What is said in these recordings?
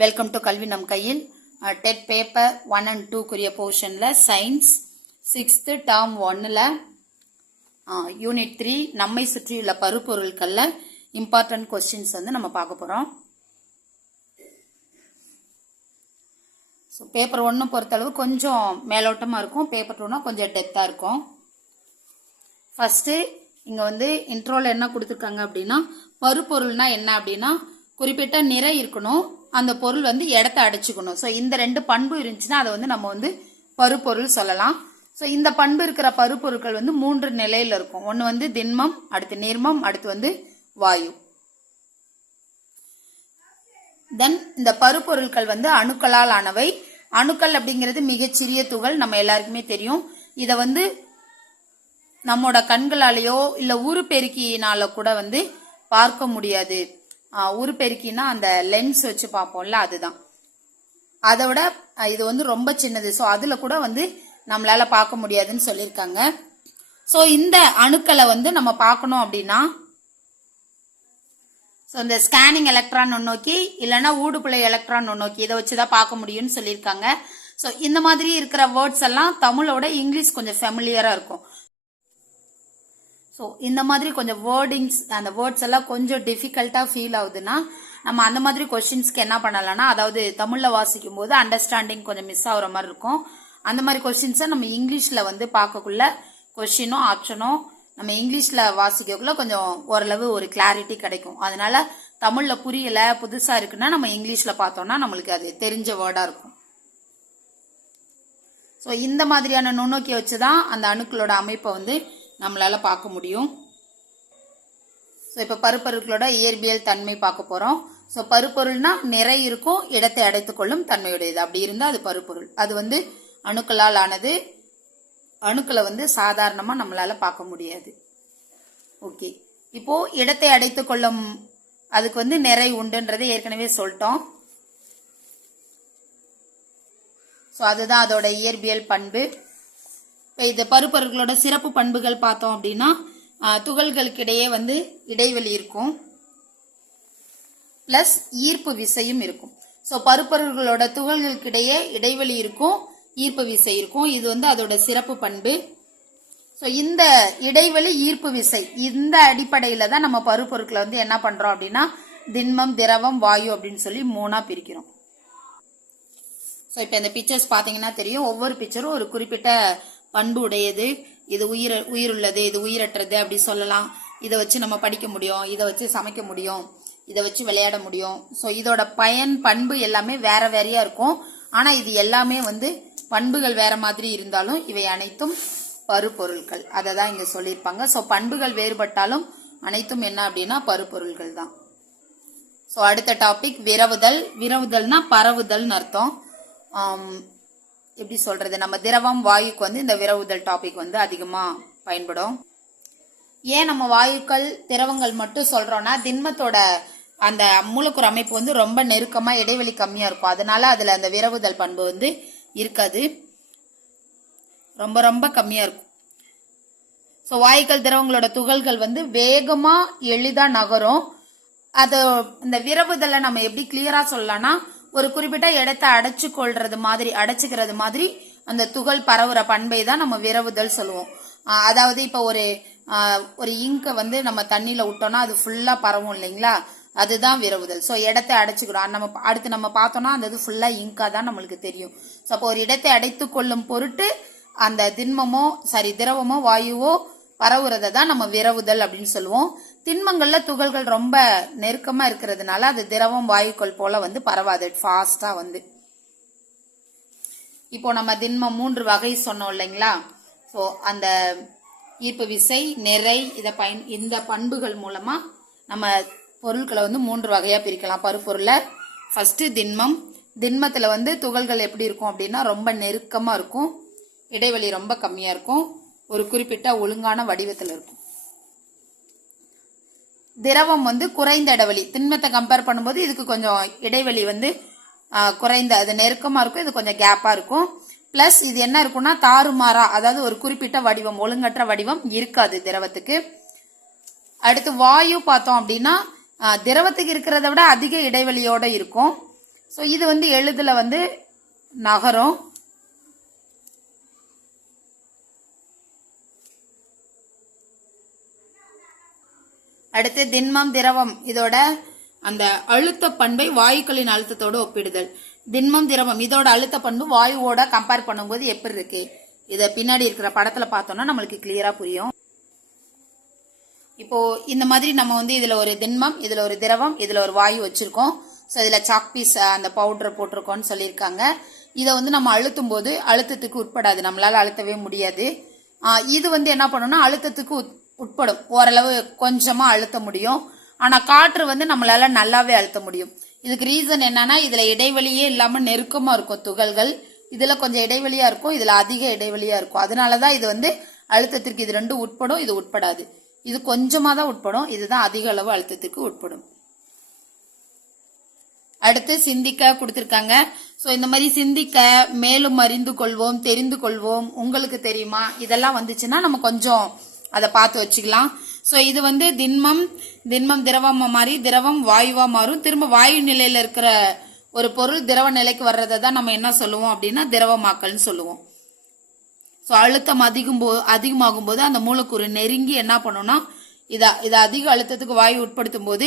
Welcome to கல்வி நம் கையில் டெட் பேப்பர் ஒன் அண்ட் டூக்குரிய போர்ஷனில் சயின்ஸ் சிக்ஸ்த்து டேர்ம் ஒன்னில் யூனிட் த்ரீ நம்மை சுற்றியுள்ள பருப்பொருட்களில் இம்பார்ட்டன்ட் கொஸ்டின்ஸ் வந்து நம்ம பார்க்க போகிறோம் ஸோ பேப்பர் ஒன்று பொறுத்தளவு கொஞ்சம் மேலோட்டமாக இருக்கும். பேப்பர் டூனா கொஞ்சம் டெப்த்தாக இருக்கும். ஃபஸ்ட்டு இங்கே வந்து இன்ட்ரோவில் என்ன கொடுத்துருக்காங்க அப்படின்னா பருப்பொருள்னா என்ன அப்படின்னா குறிப்பிட்ட நிறை இருக்கணும். அந்த பொருள் வந்து இடத்த அடைச்சிக்கணும். ஸோ இந்த ரெண்டு பண்பு இருந்துச்சுன்னா அதை வந்து நம்ம வந்து பருப்பொருள் சொல்லலாம். ஸோ இந்த பண்பு இருக்கிற பருப்பொருட்கள் வந்து மூன்று நிலையில் இருக்கும். ஒன்று வந்து திண்மம் அடுத்து நீர்மம் அடுத்து வந்து வாயு. தென் இந்த பருப்பொருட்கள் வந்து அணுக்களால் ஆனவை. அணுக்கள் அப்படிங்கிறது மிகச்சிறிய துகள் நம்ம எல்லாருக்குமே தெரியும். இதை வந்து நம்மோட கண்களாலேயோ இல்லை உருப்பெருக்கினால கூட வந்து பார்க்க முடியாது. உருப்பெருக்கினா அந்த லென்ஸ் வச்சு பார்ப்போம்ல அதுதான். அதை விட இது வந்து ரொம்ப சின்னது. ஸோ அதில் கூட வந்து நம்மளால பார்க்க முடியாதுன்னு சொல்லியிருக்காங்க. ஸோ இந்த அணுக்களை வந்து நம்ம பார்க்கணும் அப்படின்னா ஸோ இந்த ஸ்கேனிங் எலக்ட்ரான் நுண்ணோக்கி இல்லைன்னா ஊடுபுலை எலக்ட்ரான் நுண்ணோக்கி இதை வச்சு தான் பார்க்க முடியும்னு சொல்லியிருக்காங்க. ஸோ இந்த மாதிரி இருக்கிற வேர்ட்ஸ் எல்லாம் தமிழோட இங்கிலீஷ் கொஞ்சம் ஃபெமிலியராக இருக்கும். ஸோ இந்த மாதிரி கொஞ்சம் வேர்டிங்ஸ் அந்த வேர்ட்ஸ் எல்லாம் கொஞ்சம் டிஃபிகல்ட்டாக ஃபீல் ஆகுதுன்னா நம்ம அந்த மாதிரி கொஸ்டின்ஸ்க்கு என்ன பண்ணலாம்னா அதாவது தமிழில் வாசிக்கும் போது அண்டர்ஸ்டாண்டிங் கொஞ்சம் மிஸ் ஆகுற மாதிரி இருக்கும். அந்த மாதிரி கொஸ்டின்ஸை நம்ம இங்கிலீஷில் வந்து பார்க்கக்குள்ள கொஷினும் ஆப்ஷனும் நம்ம இங்கிலீஷில் வாசிக்கக்குள்ள கொஞ்சம் ஓரளவு ஒரு கிளாரிட்டி கிடைக்கும். அதனால தமிழில் புரியல புதுசாக இருக்குன்னா நம்ம இங்கிலீஷில் பார்த்தோம்னா நம்மளுக்கு அது தெரிஞ்ச வேர்டாக இருக்கும். ஸோ இந்த மாதிரியான நுண்ணோக்கியை வச்சு தான் அந்த அணுக்களோட அமைப்பை வந்து நம்மளால் பார்க்க முடியும். ஸோ இப்போ பருப்பொருட்களோட இயற்பியல் தன்மை பார்க்க போகிறோம் ஸோ பருப்பொருள்னா நிறை இருக்கும் இடத்தை அடைத்துக்கொள்ளும் தன்மையுடையது. அப்படி இருந்தால் அது பருப்பொருள். அது வந்து அணுக்களால் ஆனது அணுக்களை வந்து சாதாரணமாக நம்மளால் பார்க்க முடியாது. ஓகே இப்போது இடத்தை அடைத்துக்கொள்ளும் அதுக்கு வந்து நிறை உண்டுன்றதை ஏற்கனவே சொல்லிட்டோம். ஸோ அதுதான் அதோட இயற்பியல் பண்பு. இப்போ பருப்பொருட்களோட சிறப்பு பண்புகள் பார்த்தோம் அப்படின்னா துகள்களுக்கிடையே வந்து இடைவெளி இருக்கும். ப்ளஸ் ஈர்ப்பு விசையும் இருக்கும். ஸோ பருப்பொருள்களோட துகள்களுக்கிடையே இடைவெளி இருக்கும் ஈர்ப்பு விசை இருக்கும். இது வந்து அதோட சிறப்பு பண்பு. ஸோ இந்த இடைவெளி ஈர்ப்பு விசை இந்த அடிப்படையில் தான் நம்ம பருப்பொருட்களை வந்து என்ன பண்ணுறோம் அப்படின்னா திண்மம் திரவம் வாயு அப்படின்னு சொல்லி மூணாக பிரிக்கிறோம். ஸோ இப்போ இந்த பிக்சர்ஸ் பார்த்தீங்கன்னா தெரியும். ஒவ்வொரு பிக்சரும் ஒரு குறிப்பிட்ட பண்பு உடையது இது உயிர் உயிருள்ளது இது உயிரற்றது அப்படி சொல்லலாம். இதை வச்சு நம்ம படிக்க முடியும் இதை வச்சு சமைக்க முடியும் இதை வச்சு விளையாட முடியும். ஸோ இதோட பயன் பண்பு எல்லாமே வேற வேறையா இருக்கும். ஆனால் இது எல்லாமே வந்து பண்புகள் வேற மாதிரி இருந்தாலும் இவை அனைத்தும் பருப்பொருட்கள் அதை தான் இங்கே சொல்லியிருப்பாங்க. ஸோ பண்புகள் வேறுபட்டாலும் அனைத்தும் என்ன அப்படின்னா பருப்பொருள்கள் தான். ஸோ அடுத்த டாபிக் விரவுதல். விரவுதல்னா பரவுதல்னு அர்த்தம். எப்படி சொல்றது நம்ம திரவம் வாயுக்கு வந்து இந்த விரவுதல் டாபிக் வந்து அதிகமா பயன்படும். ஏன் நம்ம வாயுக்கள் திரவங்கள் மட்டும் சொல்றோம்னா திண்மத்தோட அந்த மூலக்கூறு அமைப்பு வந்து ரொம்ப நெருக்கமா இடைவெளி கம்மியா இருக்கும். அதனால அதுல அந்த விரவுதல் பண்பு வந்து இருக்காது. ரொம்ப ரொம்ப கம்மியா இருக்கும். ஸோ வாயுக்கள் திரவங்களோட துகள்கள் வந்து வேகமா எளிதா நகரும். அது இந்த விரவுதலை நம்ம எப்படி கிளியரா சொல்லலாம்னா ஒரு குறிப்பிட்ட இடத்தை அடைச்சு கொள்றது மாதிரி அடைச்சிக்கிறது மாதிரி அந்த துகள் பரவுற பண்பை தான் நம்ம விரவுதல் சொல்லுவோம். அதாவது இப்போ ஒரு ஒரு இங்கை வந்து நம்ம தண்ணியில விட்டோம்னா அது ஃபுல்லா பரவும் இல்லைங்களா? அதுதான் விரவுதல். ஸோ இடத்தை அடைச்சிக்கிறோம். நம்ம அடுத்து நம்ம பார்த்தோம்னா அந்த இது ஃபுல்லா இங்கா தான் நம்மளுக்கு தெரியும். ஸோ அப்போ ஒரு இடத்தை அடைத்து கொள்ளும் பொருட்டு அந்த திண்மமோ சாரி திரவமோ வாயுவோ பரவுறதை தான் நம்ம விரவுதல் அப்படின்னு சொல்லுவோம். திண்மங்கள்ல துகள்கள் ரொம்ப நெருக்கமா இருக்கிறதுனால அது திரவம் வாயுக்கள் போல வந்து பரவாது. ஃபாஸ்டா வந்து. இப்போ நம்ம திண்மம் மூன்று வகை சொன்னோம் இல்லைங்களா? ஸோ அந்த ஈர்ப்பு விசை நிறை இதை பயன் இந்த பண்புகள் மூலமா நம்ம பொருட்களை வந்து மூன்று வகையா பிரிக்கலாம். பருப்பொருளை ஃபர்ஸ்ட் திண்மம். திண்மத்துல வந்து துகள்கள் எப்படி இருக்கும் அப்படின்னா ரொம்ப நெருக்கமா இருக்கும். இடைவெளி ரொம்ப கம்மியா இருக்கும். ஒரு குறிப்பிட்ட ஒழுங்கான வடிவத்தில் இருக்கும். திரவம் வந்து குறைந்த இடைவெளி. திண்மத்தை கம்பேர் பண்ணும்போது இதுக்கு கொஞ்சம் இடைவெளி வந்து குறைந்த அது நெருக்கமாக இருக்கும் இது கொஞ்சம் கேப்பாக இருக்கும். ப்ளஸ் இது என்ன இருக்கும்னா தாறுமாறா அதாவது ஒரு குறிப்பிட்ட வடிவம் ஒழுங்கற்ற வடிவம் இருக்காது திரவத்துக்கு. அடுத்து வாயு பார்த்தோம் அப்படின்னா திரவத்துக்கு இருக்கிறத விட அதிக இடைவெளியோட இருக்கும். ஸோ இது வந்து எழுதுல வந்து நகரும். அடுத்து திண்மம் திரவம் இதோட அந்த அழுத்த பண்பை வாயுக்களின் அழுத்தத்தோடு ஒப்பிடுதல். திண்மம் திரவம் இதோட அழுத்த பண்பு வாயுவோட கம்பேர் பண்ணும்போது எப்படி இருக்கு? இத பின்னாடி இருக்கிற படத்துல பார்த்தோம்னா நம்மளுக்கு கிளியரா புரியும். இப்போ இந்த மாதிரி நம்ம வந்து இதுல ஒரு திண்மம் இதுல ஒரு திரவம் இதுல ஒரு வாயு வச்சிருக்கோம். ஸோ இதில் சாக் பீஸ் அந்த பவுடர் போட்டிருக்கோம்னு சொல்லியிருக்காங்க. இதை வந்து நம்ம அழுத்தும் போது அழுத்தத்துக்கு உட்படாது. நம்மளால் அழுத்தவே முடியாது. இது வந்து என்ன பண்ணணும்னா அழுத்தத்துக்கு உட்படும். ஓரளவு கொஞ்சமா அழுத்த முடியும். ஆனா காற்று வந்து நம்மளால நல்லாவே அழுத்த முடியும். இதுக்கு ரீசன் என்னன்னா இதுல இடைவெளியே இல்லாம நெருக்கமா இருக்கும் துகள்கள். இதுல கொஞ்சம் இடைவெளியா இருக்கும் இதுல அதிக இடைவெளியா இருக்கும். அதனாலதான் இது வந்து அழுத்தத்திற்கு இது ரெண்டும் உட்படும் இது உட்படாது. இது கொஞ்சமா தான் உட்படும் இதுதான் அதிக அளவு அழுத்தத்துக்கு உட்படும். அடுத்து சிந்திக்க கொடுத்துருக்காங்க. ஸோ இந்த மாதிரி சிந்திக்க மேலும் அறிந்து கொள்வோம் தெரிந்து கொள்வோம் உங்களுக்கு தெரியுமா? இதெல்லாம் வந்துச்சுன்னா நம்ம கொஞ்சம் அதை பார்த்து வச்சுக்கலாம். ஸோ இது வந்து திண்மம் திண்மம் திரவமா மாறி திரவம் வாயுவா மாறும். திரும்ப வாயு நிலையில இருக்கிற ஒரு பொருள் திரவ நிலைக்கு வர்றதை தான் நம்ம என்ன சொல்லுவோம் அப்படின்னா திரவமாக்கல்னு சொல்லுவோம். ஸோ அழுத்தம் அதிகம் போ அதிகமாகும் போது அந்த மூலக்கூறு நெருங்கி என்ன பண்ணும்னா இதை இதை அதிக அழுத்தத்துக்கு வாயு உட்படுத்தும் போது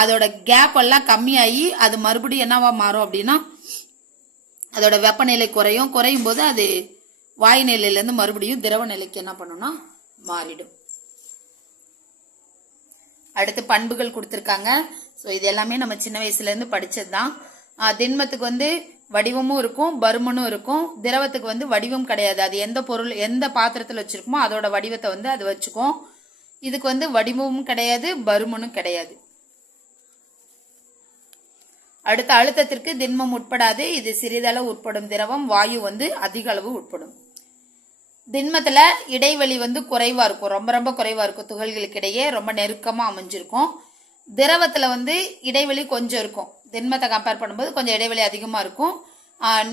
அதோட கேப் எல்லாம் கம்மியாகி அது மறுபடியும் என்னவா மாறும் அப்படின்னா அதோட வெப்பநிலை குறையும். குறையும் போது அது வாயு நிலையிலேருந்து மறுபடியும் திரவ நிலைக்கு என்ன பண்ணும்னா மாறிடும். அடுத்து பண்புகள் கொடுத்துருக்காங்க. ஸோ இது எல்லாமே நம்ம சின்ன வயசுல இருந்து படிச்சது தான் திண்மத்துக்கு வந்து வடிவமும் இருக்கும் பருமனும் இருக்கும். திரவத்துக்கு வந்து வடிவம் கிடையாது. அது எந்த பொருள் எந்த பாத்திரத்தில் வச்சிருக்குமோ அதோட வடிவத்தை வந்து அது வச்சுக்கும். இதுக்கு வந்து வடிவமும் கிடையாது பருமனும் கிடையாது. அடுத்த அழுத்தத்திற்கு திண்மம் உட்படாது. இது சிறிதளவு உட்படும் திரவம் வாயு வந்து அதிக அளவு உட்படும். திண்மத்தில் இடைவெளி வந்து குறைவாக இருக்கும். ரொம்ப ரொம்ப குறைவாக இருக்கும். துகள்களுக்கு இடையே ரொம்ப நெருக்கமாக அமைஞ்சிருக்கும். திரவத்தில் வந்து இடைவெளி கொஞ்சம் இருக்கும். திண்மத்தை கம்பேர் பண்ணும்போது கொஞ்சம் இடைவெளி அதிகமாக இருக்கும்.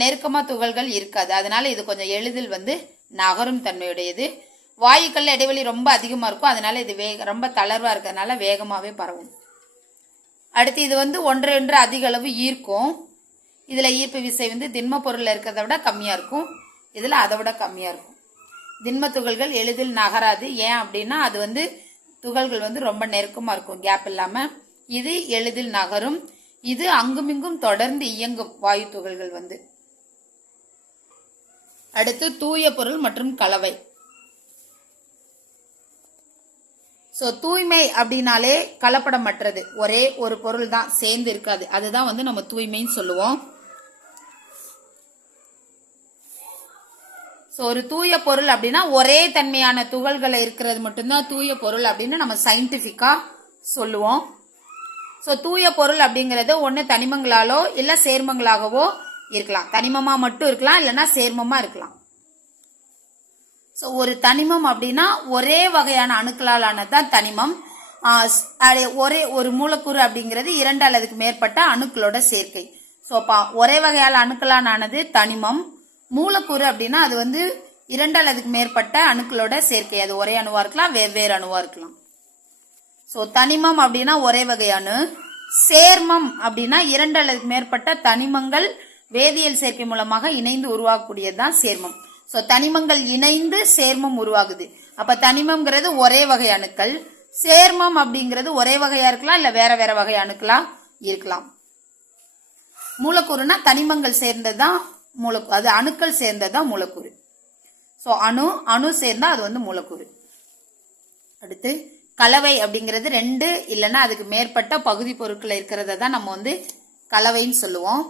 நெருக்கமாக துகள்கள் இருக்காது. அதனால இது கொஞ்சம் எளிதில் வந்து நகரும் தன்மையுடையது. வாயுக்களில் இடைவெளி ரொம்ப அதிகமாக இருக்கும். அதனால இது வேக ரொம்ப தளர்வாக இருக்கிறதுனால வேகமாகவே பரவும். அடுத்து இது வந்து ஒன்று ஒன்று அதிக அளவு ஈர்க்கும். இதில் ஈர்ப்பு விசை வந்து திண்ம பொருளில் இருக்கிறத விட கம்மியாக இருக்கும். இதில் அதை விட கம்மியாக இருக்கும். திண்ம துகள்கள் எளிதில் நகராது. ஏன் அப்படின்னா அது வந்து துகள்கள் வந்து ரொம்ப நெருக்கமாக இருக்கும் கேப் இல்லாமல் இது எளிதில் நகரும். இது அங்குமிங்கும் தொடர்ந்து இயங்கும் வாயு துகள்கள் வந்து. அடுத்து தூய பொருள் மற்றும் கலவை. ஸோ தூய்மை அப்படின்னாலே கலப்படமற்றது. ஒரே ஒரு பொருள் தான் சேர்ந்து இருக்காது. அதுதான் வந்து நம்ம தூய்மைன்னு சொல்லுவோம். ஸோ ஒரு தூய பொருள் அப்படின்னா ஒரே தன்மையான துகள்களை இருக்கிறது மட்டும்தான் தூய பொருள் அப்படின்னு நம்ம சயின்டிஃபிக்காக சொல்லுவோம். ஸோ தூய பொருள் அப்படிங்கிறது ஒன்று தனிமங்களாலோ இல்லை சேர்மங்களாகவோ இருக்கலாம். தனிமமாக மட்டும் இருக்கலாம் இல்லைன்னா சேர்மமாக இருக்கலாம். ஸோ ஒரு தனிமம் அப்படின்னா ஒரே வகையான அணுக்களால் ஆனதுதான் தனிமம் ஒரே ஒரு மூலக்கூறு அப்படிங்கிறது இரண்டு அல்லதுக்கு மேற்பட்ட அணுக்களோட சேர்க்கை. ஸோ ஒரே வகையான அணுக்களால் ஆனது தனிமம். மூலக்கூறு அப்படின்னா அது வந்து இரண்டு அல்லதுக்கு மேற்பட்ட அணுக்களோட சேர்க்கை. அது ஒரே அணுவாக இருக்கலாம் வெவ்வேறு அணுவாக இருக்கலாம். ஸோ தனிமம் அப்படின்னா ஒரே வகையான சேர்மம் அப்படின்னா இரண்டு அல்லதுக்கு மேற்பட்ட தனிமங்கள் வேதியியல் சேர்க்கை மூலமாக இணைந்து உருவாகக்கூடியதுதான் சேர்மம். ஸோ தனிமங்கள் இணைந்து சேர்மம் உருவாகுது. அப்போ தனிமம்ங்கிறது ஒரே வகை அணுக்கள். சேர்மம் அப்படிங்கிறது ஒரே வகையா இருக்கலாம் இல்ல வேற வேற வகை அணுக்களா இருக்கலாம். மூலக்கூறுனா தனிமங்கள் சேர்ந்ததுதான் மூலக்கூறு. அது அணுக்கள் சேர்ந்தது தான் மூலக்கூறு. ஸோ அணு அணு சேர்ந்தால் அது வந்து மூலக்கூறு. அடுத்து கலவை அப்படிங்கிறது ரெண்டு இல்லைன்னா அதுக்கு மேற்பட்ட பகுதி பொருட்கள் இருக்கிறத தான் நம்ம வந்து கலவைன்னு சொல்லுவோம்.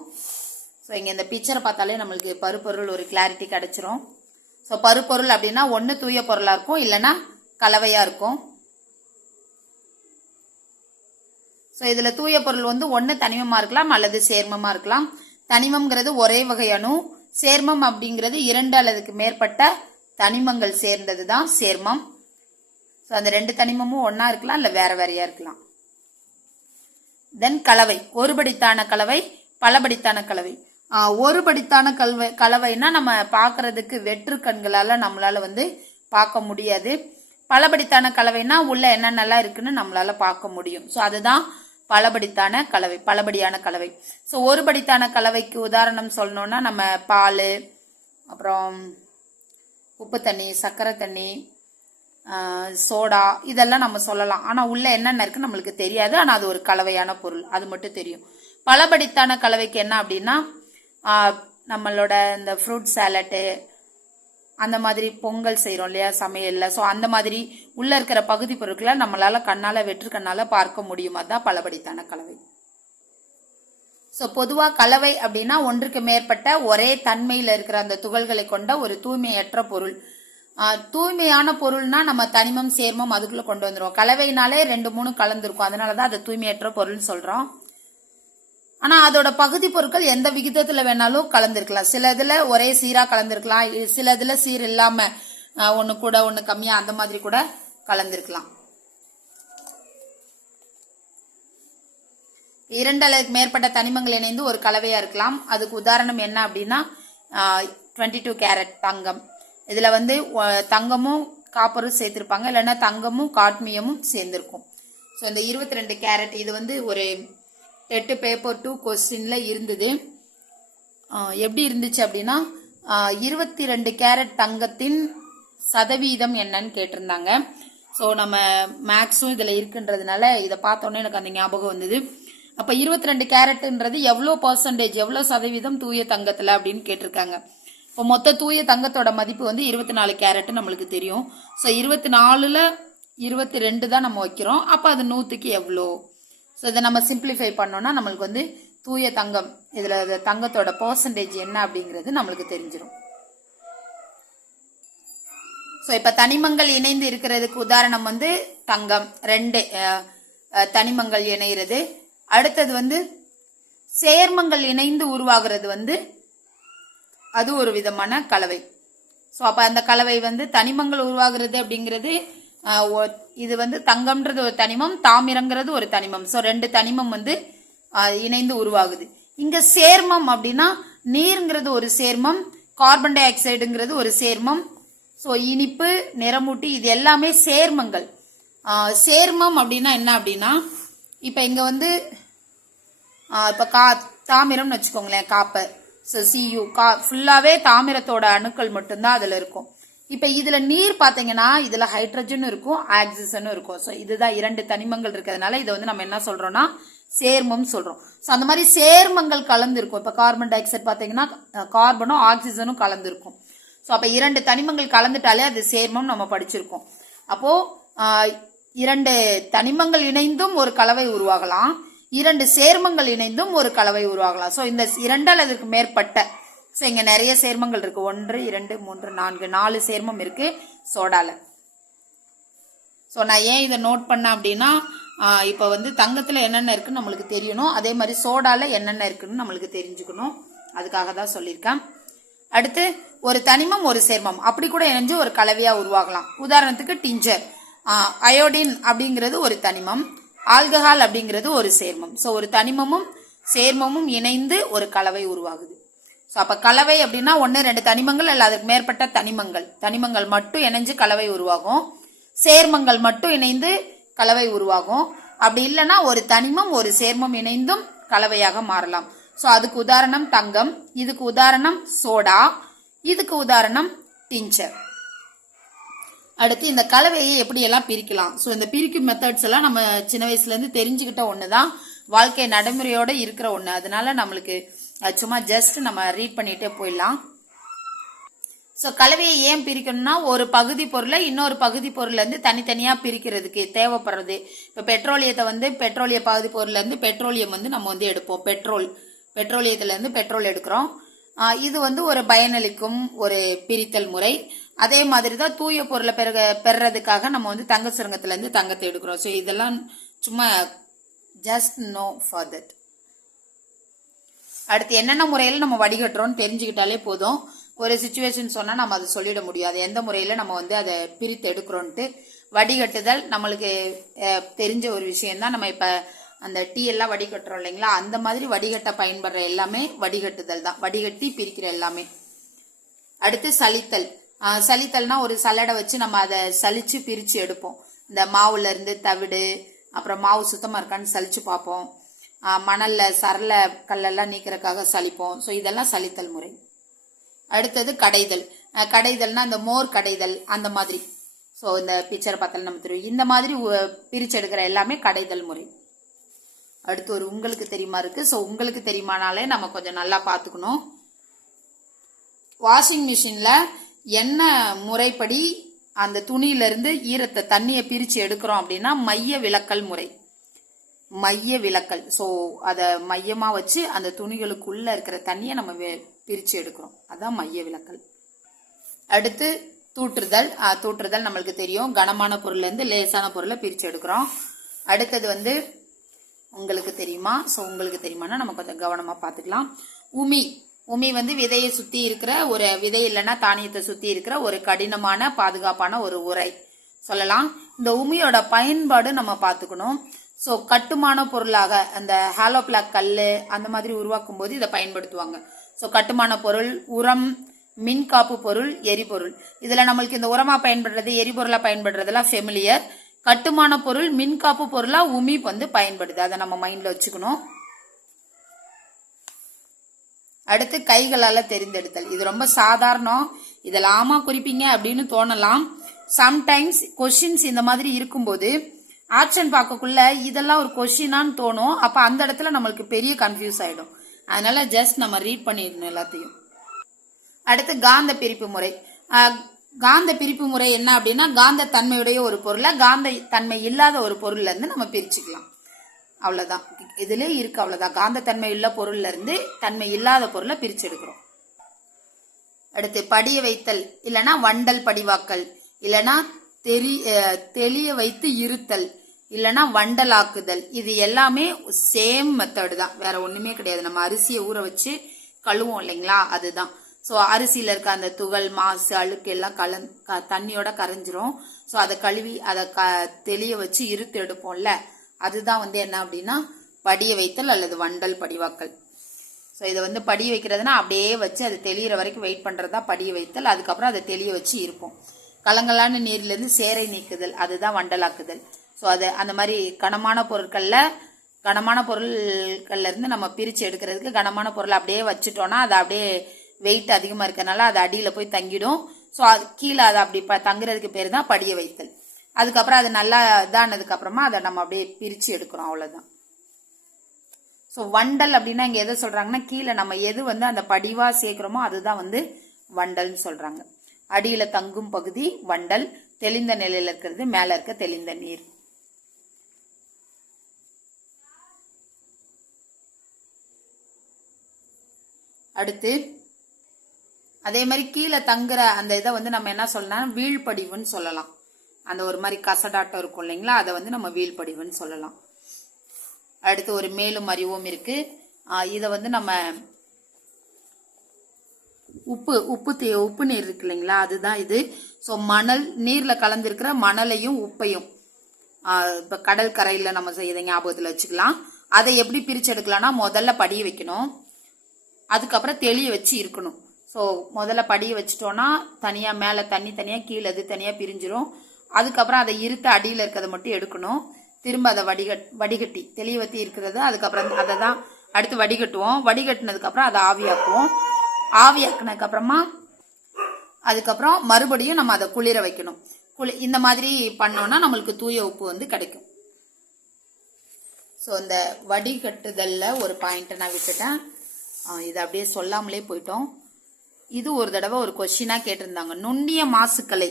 ஸோ இங்கே இந்த பிக்சரை பார்த்தாலே நம்மளுக்கு பருப்பொருள் ஒரு கிளாரிட்டி கிடைச்சிரும். ஸோ பருப்பொருள் அப்படின்னா ஒன்று தூய பொருளாக இருக்கும் இல்லைன்னா கலவையாக இருக்கும். ஸோ இதில் தூய பொருள் வந்து ஒன்று தனிமமாக இருக்கலாம் அல்லது சேர்மமாக இருக்கலாம். தனிமம்ங்கிறது ஒரே வகை அணு. சேர்மம் அப்படிங்கிறது இரண்டு அல்லதுக்கு மேற்பட்ட தனிமங்கள் சேர்ந்தது தான் சேர்மம். ஸோ அந்த ரெண்டு தனிமமும் ஒன்றா இருக்கலாம் இல்லை வேற வேறையா இருக்கலாம். தென் கலவை. ஒருபடித்தான கலவை பலபடித்தான கலவை. ஒருபடித்தான கலவை கலவைனா நம்ம பார்க்கறதுக்கு வெற்று கண்களால் நம்மளால வந்து பார்க்க முடியாது. பலபடித்தான கலவைனா உள்ள என்னென்னலாம் இருக்குன்னு நம்மளால பார்க்க முடியும். ஸோ அதுதான் பலபடித்தான கலவை பலபடியான கலவை. ஸோ ஒரு படித்தான கலவைக்கு உதாரணம் சொல்லணும்னா நம்ம பால் அப்புறம் உப்பு தண்ணி சர்க்கரை தண்ணி சோடா இதெல்லாம் நம்ம சொல்லலாம். ஆனால் உள்ள என்னென்ன இருக்கு நம்மளுக்கு தெரியாது. ஆனால் அது ஒரு கலவையான பொருள். அது மட்டும் தெரியும். பலபடித்தான கலவைக்கு என்ன அப்படின்னா நம்மளோட இந்த ஃப்ரூட் சாலட்டு அந்த மாதிரி பொங்கல் செய்கிறோம் இல்லையா சமையல்ல. ஸோ அந்த மாதிரி உள்ள இருக்கிற பகுதி பொருட்களை நம்மளால கண்ணால வெற்று கண்ணால பார்க்க முடியும். அதுதான் பலபடித்தான கலவை. ஸோ பொதுவாக கலவை அப்படின்னா ஒன்றுக்கு மேற்பட்ட ஒரே தன்மையில் இருக்கிற அந்த துகள்களை கொண்ட ஒரு தூய்மையற்ற பொருள். தூய்மையான பொருள்னா நம்ம தனிமம் சேர்மம் அதுக்குள்ள கொண்டு வந்துடும் கலவைனாலே ரெண்டு மூணு கலந்துருக்கும் அதனால தான் அதை தூய்மையற்ற பொருள்னு சொல்றோம். ஆனா அதோட பகுதி பொருட்கள் எந்த விகிதத்துல வேணாலும் கலந்துருக்கலாம். சில இதுல ஒரே சீரா கலந்துருக்கலாம். இ- சில இதுல சீர் இல்லாம ஒன்று ஒண்ணு கூட ஒண்ணு கம்மியா அந்த மாதிரி கூட கலந்துருக்கலாம். இரண்டு அளவுக்கு மேற்பட்ட தனிமங்கள் இணைந்து ஒரு கலவையா இருக்கலாம். அதுக்கு உதாரணம் என்ன அப்படின்னா டுவெண்ட்டி டூ கேரட் தங்கம். இதுல வந்து தங்கமும் காப்பரும் சேர்த்திருப்பாங்க. இல்லைன்னா தங்கமும் காட்மியமும் சேர்ந்திருக்கும். ஸோ இந்த இருபத்தி ரெண்டு கேரட் இது வந்து ஒரு எட்டு பேப்பர் டூ கொஸ்டின்ல இருந்தது. எப்படி இருந்துச்சு அப்படின்னா இருபத்தி ரெண்டு கேரட் தங்கத்தின் சதவீதம் என்னன்னு கேட்டிருந்தாங்க. ஸோ நம்ம மேக்ஸும் இதில் இருக்குன்றதுனால இதை பார்த்தோன்னே எனக்கு அந்த ஞாபகம் வந்தது. அப்போ இருபத்தி ரெண்டு கேரட்ன்றது எவ்வளோ பர்சன்டேஜ் எவ்வளோ சதவீதம் தூய தங்கத்தில் அப்படின்னு கேட்டிருக்காங்க. இப்போ மொத்த தூய தங்கத்தோட மதிப்பு வந்து இருபத்தி நாலு கேரட் நம்மளுக்கு தெரியும். ஸோ இருபத்தி நாலில் இருபத்தி ரெண்டு தான் நம்ம வைக்கிறோம். அப்போ அது நூற்றுக்கு எவ்வளோ? ஸோ இதை நம்ம சிம்பிளிஃபை பண்ணோம்னா நம்மளுக்கு வந்து தூய தங்கம் இதில் தங்கத்தோட பர்சன்டேஜ் என்ன அப்படிங்கிறது நம்மளுக்கு தெரிஞ்சிடும் ஸோ இப்போ தனிமங்கள் இணைந்து இருக்கிறதுக்கு உதாரணம் வந்து தங்கம் ரெண்டு தனிமங்கள் இணைகிறது. அடுத்தது வந்து சேர்மங்கள் இணைந்து உருவாகிறது வந்து அது ஒரு விதமான கலவை. ஸோ அப்போ அந்த கலவை வந்து தனிமங்கள் உருவாகிறது அப்படிங்கிறது இது வந்து தங்கம்ன்றது ஒரு தனிமம் தாமிரங்கிறது ஒரு தனிமம். ஸோ ரெண்டு தனிமம் வந்து இணைந்து உருவாகுது. இங்க சேர்மம் அப்படின்னா நீருங்கிறது ஒரு சேர்மம் கார்பன் டை ஆக்சைடுங்கிறது ஒரு சேர்மம் ஸோ இனிப்பு நிறமூட்டி இது எல்லாமே சேர்மங்கள். சேர்மம் அப்படின்னா என்ன அப்படின்னா இப்போ இங்கே வந்து இப்போ கா தாமிரம்னு வச்சுக்கோங்களேன் காப்பர். ஸோ சியு கா ஃபுல்லாகவே தாமிரத்தோட அணுக்கள் மட்டும்தான் அதில் இருக்கும். இப்போ இதில் நீர் பார்த்தீங்கன்னா இதில் ஹைட்ரஜனும் இருக்கும் ஆக்சிஜனும் இருக்கும். ஸோ இதுதான் இரண்டு தனிமங்கள் இருக்கிறதுனால இதை வந்து நம்ம என்ன சொல்கிறோம்னா சேர்மம் சொல்கிறோம் ஸோ அந்த மாதிரி சேர்மங்கள் கலந்துருக்கும். இப்போ கார்பன் டை ஆக்சைடு பார்த்தீங்கன்னா கார்பனும் ஆக்சிஜனும் கலந்துருக்கும். ஸோ அப்போ இரண்டு தனிமங்கள் கலந்துட்டாலே அது சேர்மம் நம்ம படிச்சிருக்கோம். அப்போது இரண்டு தனிமங்கள் இணைந்தும் ஒரு கலவை உருவாகலாம். இரண்டு சேர்மங்கள் இணைந்தும் ஒரு கலவை உருவாகலாம். ஸோ இந்த இரண்டு அல்லதுக்கு மேற்பட்ட ஸோ இங்கே நிறைய சேர்மங்கள் இருக்குது ஒன்று இரண்டு மூன்று நான்கு நாலு சேர்மம் இருக்குது சோடால. ஸோ நான் ஏன் இதை நோட் பண்ணேன் அப்படின்னா இப்போ வந்து தங்கத்தில் என்னென்ன இருக்குன்னு நம்மளுக்கு தெரியணும். அதே மாதிரி சோடாவில் என்னென்ன இருக்குன்னு நம்மளுக்கு தெரிஞ்சுக்கணும். அதுக்காக தான் சொல்லியிருக்கேன். அடுத்து ஒரு தனிமம் ஒரு சேர்மம். அப்படி கூட இணைஞ்சு ஒரு கலவையாக உருவாகலாம். உதாரணத்துக்கு டிஞ்சர். அயோடின் அப்படிங்கிறது ஒரு தனிமம். ஆல்கஹால் அப்படிங்கிறது ஒரு சேர்மம். ஸோ ஒரு தனிமமும் சேர்மமும் இணைந்து ஒரு கலவை உருவாகுது. ஸோ அப்போ கலவை அப்படின்னா ஒன்று ரெண்டு தனிமங்கள் அல்ல அதுக்கு மேற்பட்ட தனிமங்கள். தனிமங்கள் மட்டும் இணைஞ்சு கலவை உருவாகும். சேர்மங்கள் மட்டும் இணைந்து கலவை உருவாகும். அப்படி இல்லைன்னா ஒரு தனிமம் ஒரு சேர்மம் இணைந்தும் கலவையாக மாறலாம். ஸோ அதுக்கு உதாரணம் தங்கம் இதுக்கு உதாரணம் சோடா இதுக்கு உதாரணம் டிஞ்சர் அடுத்து இந்த கலவையை எப்படி எல்லாம் பிரிக்கலாம்? ஸோ இந்த பிரிக்கும் மெத்தட்ஸ் எல்லாம் நம்ம சின்ன வயசுலேருந்து தெரிஞ்சுக்கிட்ட ஒன்று தான் வாழ்க்கை நடைமுறையோடு இருக்கிற ஒன்று அதனால நம்மளுக்கு அது சும்மா ஜஸ்ட் நம்ம ரீட் பண்ணிட்டே போயிடலாம். ஸோ கலவையை ஏன் பிரிக்கணும்னா ஒரு பகுதி பொருளை இன்னொரு பகுதி பொருள்லேருந்து தனித்தனியாக பிரிக்கிறதுக்கு தேவைப்படுறது. இப்போ பெட்ரோலியத்தை வந்து பெட்ரோலிய பகுதி பொருள்லேருந்து பெட்ரோலியம் வந்து நம்ம வந்து எடுப்போம். பெட்ரோல் பெட்ரோலியத்துலேருந்து பெட்ரோல் எடுக்கிறோம். இது வந்து ஒரு பயனளிக்கும் ஒரு பிரித்தல் முறை. அதே மாதிரி தான் தூய பொருளை பெற பெறதுக்காக நம்ம வந்து தங்க சுரங்கத்துலேருந்து தங்கத்தை எடுக்கிறோம். ஸோ இதெல்லாம் சும்மா ஜஸ்ட் நோ ஃபார் தட் அடுத்து என்னென்ன முறையில் நம்ம வடிகட்டுறோம்னு தெரிஞ்சுக்கிட்டாலே போதும். ஒரு சுச்சுவேஷன் சொன்னால் நம்ம அதை சொல்லிட முடியாது. எந்த முறையில் நம்ம வந்து அதை பிரித்து எடுக்கிறோன்ட்டு வடிகட்டுதல் நம்மளுக்கு தெரிஞ்ச ஒரு விஷயம்தான். நம்ம இப்போ அந்த டீ எல்லாம் வடிகட்டுறோம் இல்லைங்களா? அந்த மாதிரி வடிகட்ட பயன்படுற எல்லாமே வடிகட்டுதல் தான். வடிகட்டி பிரிக்கிற எல்லாமே. அடுத்து சலித்தல் சலித்தல்னால் சலித்தல்னா ஒரு சல்லடை வச்சு நம்ம அதை சலிச்சு பிரித்து எடுப்போம். இந்த மாவுல இருந்து தவிடு அப்புறம் மாவு சுத்தமாக இருக்கான்னு சலிச்சு பார்ப்போம். மணல்ல சரல கல்லெல்லாம் நீக்கிறதுக்காக சலிப்போம் ஸோ இதெல்லாம் சலித்தல் முறை. அடுத்தது கடைதல். கடைதல்னா இந்த மோர் கடைதல் அந்த மாதிரி. ஸோ இந்த பிக்சரை பார்த்தாலும் நம்ம தெரியும். இந்த மாதிரி பிரிச்சு எடுக்கிற எல்லாமே கடைதல் முறை. அடுத்து ஒரு உங்களுக்கு தெரியுமா இருக்கு? ஸோ உங்களுக்கு தெரியுமானாலே நம்ம கொஞ்சம் நல்லா பார்த்துக்கணும். வாஷிங் மிஷின்ல என்ன முறைப்படி அந்த துணியிலிருந்து ஈரத்தை தண்ணியை பிரித்து எடுக்கிறோம் அப்படின்னா மைய விளக்கல் முறை. மைய விளக்கல். ஸோ அதை மையமாக வச்சு அந்த துணிகளுக்குள்ளே இருக்கிற தண்ணியை நம்ம பிரித்து எடுக்கிறோம். அதுதான் மைய விளக்கல். அடுத்து தூற்றுதல். தூற்றுதல் நம்மளுக்கு தெரியும். கனமான பொருள்லேருந்து லேசான பொருளை பிரித்து எடுக்கிறோம். அடுத்தது வந்து உங்களுக்கு தெரியுமா? ஸோ உங்களுக்கு தெரியுமானா நம்ம கொஞ்சம் கவனமாக பார்த்துக்கலாம். உமி. உமி வந்து விதையை சுற்றி இருக்கிற ஒரு விதை இல்லைன்னா தானியத்தை சுற்றி இருக்கிற ஒரு கடினமான பாதுகாப்பான ஒரு உரை. சொல்லலாம். இந்த உமியோட பயன்பாடு நம்ம பார்த்துக்கணும். ஸோ கட்டுமான பொருளாக அந்த ஹாலோ பிளாக் கல் அந்த மாதிரி உருவாக்கும் போது இதை பயன்படுத்துவாங்க. ஸோ கட்டுமான பொருள் உரம் மின்காப்பு பொருள் எரிபொருள். இதில் நம்மளுக்கு இந்த உரமாக பயன்படுறது எரிபொருளாக பயன்படுறதெல்லாம் ஃபெமிலியர் கட்டுமான பொருள் மின்காப்பு பொருளாக உமி வந்து பயன்படுது. அதை நம்ம மைண்டில் வச்சுக்கணும். அடுத்து கைகளால் தெரிந்தெடுத்தல். இது ரொம்ப சாதாரணம். இதெல்லாம் ஆமா குறிப்பீங்க அப்படின்னு தோணலாம். சம்டைம்ஸ் கொஷின்ஸ் இந்த மாதிரி இருக்கும்போது ஆப்ஷன் பார்க்கக்குள்ள இதெல்லாம் ஒரு கொஷினான்னு தோணும். அப்போ அந்த இடத்துல நம்மளுக்கு பெரிய கன்ஃபியூஸ் ஆகிடும் அதனால ஜஸ்ட் நம்ம ரீட் பண்ணிடணும் எல்லாத்தையும். அடுத்து காந்த பிரிப்பு முறை. காந்த பிரிப்பு முறை என்ன அப்படின்னா காந்த தன்மையுடைய ஒரு பொருளை காந்த தன்மை இல்லாத ஒரு பொருள்ல இருந்து நம்ம பிரிச்சுக்கலாம். அவ்வளோதான் இதுல இருக்கு அவ்வளோதான் காந்த தன்மை உள்ள பொருள்ல இருந்து தன்மை இல்லாத பொருளை பிரிச்சு எடுக்கிறோம் அடுத்து படிய வைத்தல் இல்லைன்னா வண்டல் படிவாக்கல் இல்லைன்னா தெரிய தெளிய வைத்து இருத்தல் இல்லைன்னா வண்டலாக்குதல். இது எல்லாமே சேம் மெத்தடு தான். வேற ஒண்ணுமே கிடையாது. நம்ம அரிசியை ஊற வச்சு கழுவோம் இல்லைங்களா? அதுதான். ஸோ அரிசியில் இருக்க அந்த துகள் மாசு அழுக்கு எல்லாம் கலந் க- தண்ணியோட கரைஞ்சிரும். ஸோ அதை கழுவி அதை க தெளிய வச்சு இருத்து எடுப்போம்ல? அதுதான் வந்து என்ன அப்படின்னா படிய வைத்தல் அல்லது வண்டல் படிவாக்கல். ஸோ இதை வந்து படிய வைக்கிறதுனா அப்படியே வச்சு அது தெளியிற வரைக்கும் வெயிட் பண்ணுறது தான் படிய வைத்தல். அதுக்கப்புறம் அதை தெளிய வச்சு இருப்போம். கலங்கலான நீர்லேருந்து சேரை நீக்குதல். அதுதான் வண்டலாக்குதல். ஸோ அது அந்த மாதிரி கனமான பொருட்களில் கனமான பொருட்கள்லேருந்து நம்ம பிரித்து எடுக்கிறதுக்கு கனமான பொருளை அப்படியே வச்சுட்டோன்னா அது அப்படியே வெயிட் அதிகமாக இருக்கிறனால அது அடியில் போய் தங்கிடும். ஸோ அது கீழே அதை அப்படி ப தங்குறதுக்கு பேர் தான் படிய வைத்தல். அதுக்கப்புறம் அது நல்லா இதானதுக்கு அப்புறமா அதை நம்ம அப்படியே பிரித்து எடுக்கிறோம் அவ்வளோதான் ஸோ வண்டல் அப்படின்னா இங்கே எதை சொல்கிறாங்கன்னா கீழே நம்ம எது வந்து அந்த படிவாக சேர்க்குறோமோ அதுதான் வந்து வண்டல்னு சொல்கிறாங்க அடியில் தங்கும் பகுதி வண்டல் தெளிந்த நிலையில் இருக்கிறது மேலே இருக்க தெளிந்த நீர். அடுத்து அதே மாதிரி கீழே தங்குற அந்த இதை வந்து நம்ம என்ன சொல்லலாம் வீழ்படிவுன்னு சொல்லலாம். அந்த ஒரு மாதிரி கசடாட்டம் இருக்கும் இல்லைங்களா? அதை வந்து நம்ம வீழ்படிவுன்னு சொல்லலாம். அடுத்து ஒரு மேலும் அறிவும் இருக்கு. இதை வந்து நம்ம உப்பு உப்பு தே உப்பு நீர் இருக்கு இல்லைங்களா? அதுதான் இது. ஸோ மணல் நீரில் கலந்துருக்கிற மணலையும் உப்பையும் இப்போ இப்ப கடல் கரையில் நம்ம செய்யறத ஞாபகத்தில் வச்சுக்கலாம். அதை எப்படி பிரிச்சு எடுக்கலாம்னா முதல்ல படிய வைக்கணும். அதுக்கப்புறம் தெளிய வச்சு இருக்கணும். ஸோ முதல்ல படியை வச்சிட்டோன்னா தனியாக மேலே தண்ணி தனியாக கீழே அது தனியாக பிரிஞ்சிரும். அதுக்கப்புறம் அதை இருத்த அடியில் இருக்கிறத மட்டும் எடுக்கணும். திரும்ப அதை வடிகட் வடிகட்டி தெளிய வத்தி இருக்கிறது. அதுக்கப்புறம் அதை தான் அடுத்து வடிகட்டுவோம். வடிகட்டினதுக்கப்புறம் அதை ஆவியாக்குவோம். ஆவியாக்குனதுக்கப்புறமா அதுக்கப்புறம் மறுபடியும் நம்ம அதை குளிர வைக்கணும். குளி இந்த மாதிரி பண்ணோன்னா நம்மளுக்கு தூய உப்பு வந்து கிடைக்கும். ஸோ இந்த வடிகட்டுதலில் ஒரு பாயிண்ட்டை நான் விட்டுட்டேன். இதை அப்படியே சொல்லாமலே போயிட்டோம். இது ஒரு தடவை ஒரு கொஸ்டினா கேட்டிருந்தாங்க. நுண்ணிய மாசுக்களை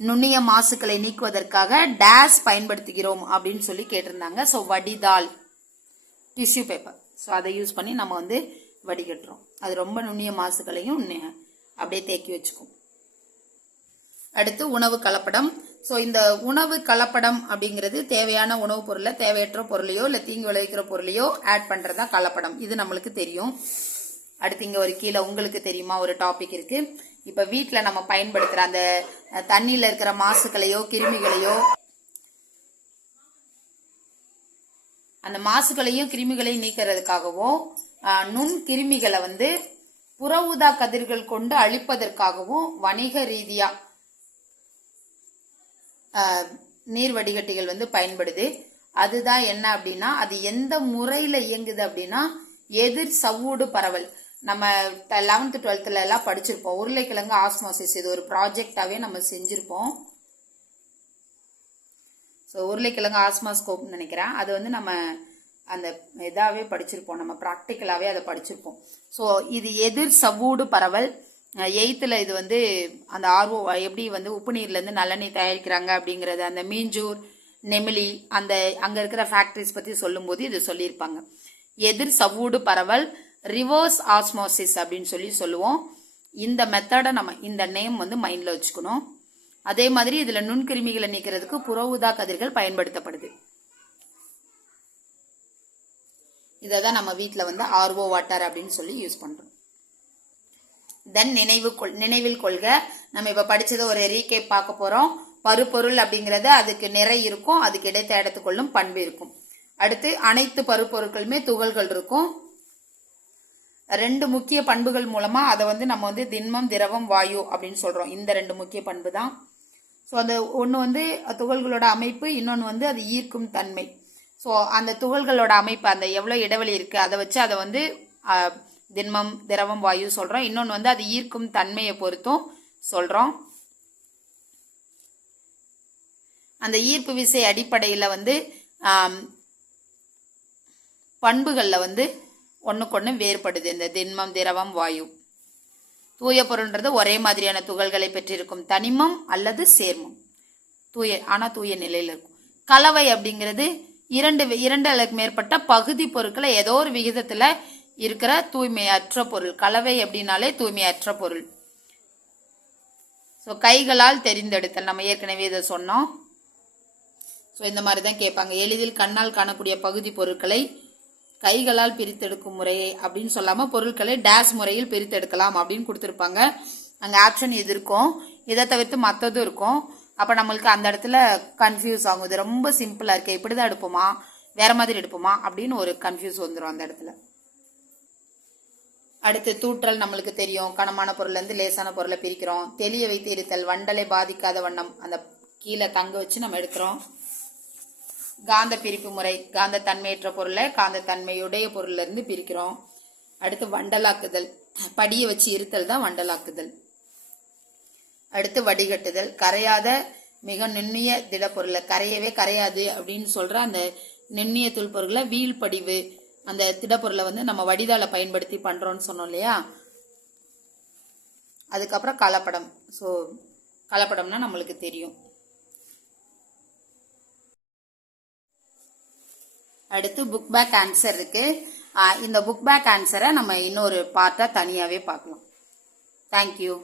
நுண்ணிய மாசுக்களை நீக்குவதற்காக டேஸ் பயன்படுத்துகிறோம் அப்படின்னு சொல்லி கேட்டிருந்தாங்க. ஸோ வடிதால் டிஷ்யூ பேப்பர் ஸோ அதை யூஸ் பண்ணி நம்ம வந்து வடிகட்டுறோம். அது ரொம்ப நுண்ணிய மாசுக்களையும் அப்படியே தேக்கி வச்சுக்கும். அடுத்து உணவு கலப்படம். ஸோ இந்த உணவு கலப்படம் அப்படிங்கிறது தேவையான உணவுப் பொருளை தேவையற்ற பொருளையோ இல்லை தீங்கு விளைவிக்கிற பொருளையோ ஆட் பண்ணுறதா கலப்படம். இது நம்மளுக்கு தெரியும். அடுத்து இங்கே ஒரு கீழே உங்களுக்கு தெரியுமா? ஒரு டாபிக் இருக்குது இப்போ வீட்டில் நம்ம பயன்படுத்துகிற அந்த தண்ணியில் இருக்கிற மாசுக்களையோ கிருமிகளையோ அந்த மாசுகளையும் கிருமிகளையும் நீக்கிறதுக்காகவும் நுண் கிருமிகளை வந்து புற ஊதா கதிர்கள் கொண்டு அழிப்பதற்காகவும் வணிக ரீதியாக நீர் வடிகட்டிகள் வந்து பயன்படுது. அதுதான் என்ன அப்படின்னா அது எந்த முறையில இயங்குது அப்படின்னா எதிர் சவ்வூடு பரவல். நம்ம லெவன்த் டுவெல்த்ல எல்லாம் படிச்சிருப்போம். உருளைக்கிழங்கு ஆஸ்மாசிஸ் இது ஒரு ப்ராஜெக்டாவே நம்ம செஞ்சிருப்போம். ஸோ உருளைக்கிழங்கு ஆஸ்மாஸ்கோப்னு நினைக்கிறேன். அது வந்து நம்ம அந்த இதாகவே படிச்சிருப்போம். நம்ம ப்ராக்டிக்கலாகவே அதை படிச்சிருப்போம். ஸோ இது எதிர் சவ்வூடு பரவல். எயித்தில் இது வந்து அந்த ஆர்வோ எப்படி வந்து உப்பு நீர்லேருந்து நல்லெண்ணெய் தயாரிக்கிறாங்க அப்படிங்கிறது அந்த மீஞ்சூர் நெமிலி அந்த அங்கே இருக்கிற ஃபேக்ட்ரிஸ் பற்றி சொல்லும்போது இது சொல்லியிருப்பாங்க. எதிர் சவ்வூடு பரவல் ரிவர்ஸ் ஆஸ்மோசிஸ் அப்படின்னு சொல்லி சொல்லுவோம். இந்த மெத்தடை நம்ம இந்த நேம் வந்து மைண்டில் வச்சுக்கணும். அதே மாதிரி இதில் நுண்கிருமிகளை நீக்கிறதுக்கு புற ஊதா கதிர்கள் பயன்படுத்தப்படுது. இதை தான் நம்ம வீட்டில் வந்து ஆர்ஓ வாட்டர் அப்படின்னு சொல்லி யூஸ் பண்ணுறோம் தென் நினைவு கொள் நினைவில் கொள்க. நம்ம இப்போ படித்ததை ஒரு ரீகே பார்க்க போகிறோம் பருப்பொருள் அப்படிங்கிறது அதுக்கு நிறை இருக்கும் அதுக்கு இடைத்த இடத்துக்குள்ளும் பண்பு இருக்கும். அடுத்து அனைத்து பருப்பொருட்களுமே துகள்கள் இருக்கும். ரெண்டு முக்கிய பண்புகள் மூலமாக அதை வந்து நம்ம வந்து திண்மம் திரவம் வாயு அப்படின்னு சொல்கிறோம் இந்த ரெண்டு முக்கிய பண்பு தான் ஸோ அந்த ஒன்று வந்து துகள்களோட அமைப்பு இன்னொன்று வந்து அது ஈர்க்கும் தன்மை. ஸோ அந்த துகள்களோட அமைப்பு அந்த எவ்வளோ இடைவெளி இருக்குது அதை வச்சு அதை வந்து திண்மம் திரவம் வாயு சொல்றோம். இன்னொன்று வந்து அது ஈர்க்கும் தன்மையை பொறுத்தும் சொல்றோம். அந்த ஈர்ப்பு விசை அடிப்படையில் வந்து பண்புகளில் வந்து ஒன்றுக்கொன்று வேறுபடுது. இந்த திண்மம் திரவம் வாயு. தூய பொருள்ன்றது ஒரே மாதிரியான துகள்களை பெற்றிருக்கும். தனிமம் அல்லது சேர்மம். தூய ஆனால் தூய நிலையில் இருக்கும். கலவை அப்படிங்கிறது இரண்டு இரண்டு அளவுக்கு மேற்பட்ட பகுதி பொருட்களை ஏதோ ஒரு விகிதத்தில் இருக்கிற தூய்மையற்ற பொருள். கலவை அப்படின்னாலே தூய்மையற்ற பொருள். ஸோ கைகளால் தெரிந்தெடுத்தல். நம்ம ஏற்கனவே இதை சொன்னோம். ஸோ இந்த மாதிரி தான் கேட்பாங்க. எளிதில் கண்ணால் காணக்கூடிய பகுதி பொருட்களை கைகளால் பிரித்தெடுக்கும் முறையை அப்படின்னு சொல்லாமல் பொருட்களை டேஸ் முறையில் பிரித்தெடுக்கலாம் அப்படின்னு கொடுத்துருப்பாங்க. அங்கே ஆப்ஷன் இது இருக்கும் இதை தவிர்த்து மற்றதும் இருக்கும். அப்போ நம்மளுக்கு அந்த இடத்துல கன்ஃபியூஸ் ஆகும். இது ரொம்ப சிம்பிளாக இருக்குது இப்படி தான் எடுப்போமா? வேற மாதிரி எடுப்போமா? அப்படின்னு ஒரு கன்ஃபியூஸ் வந்துடும் அந்த இடத்துல. அடுத்து தூற்றல் நம்மளுக்கு தெரியும். கனமான பொருள்லேருந்து லேசான பொருளை பிரிக்கிறோம். தெளிய வைத்து இருத்தல் வண்டலை பாதிக்காத வண்ணம் அந்த கீழே தங்க வச்சு நம்ம எடுக்கிறோம். காந்த பிரிப்பு முறை காந்த தன்மையற்ற பொருளை காந்த தன்மையுடைய பொருள்ல இருந்து பிரிக்கிறோம். அடுத்து வண்டலாக்குதல் படியை வச்சு இருத்தல் தான் வண்டலாக்குதல். அடுத்து வடிகட்டுதல் கரையாத மிக நுண்ணிய திடப்பொருளை கரையவே கரையாது அப்படின்னு சொல்ற அந்த நுண்ணிய தொல்பொருளை வீழ்படிவு அந்த திடப்பொருளை வந்து நம்ம வடிதாளை பயன்படுத்தி பண்ணுறோன்னு சொன்னோம் இல்லையா? அதுக்கப்புறம் கலப்படம். ஸோ கலப்படம்னா நம்மளுக்கு தெரியும். அடுத்து புக் பேக் ஆன்சர் இருக்கு. இந்த புக் பேக் ஆன்சரை நம்ம இன்னொரு பார்ட்டாக தனியாகவே பார்க்கலாம். தேங்க்யூ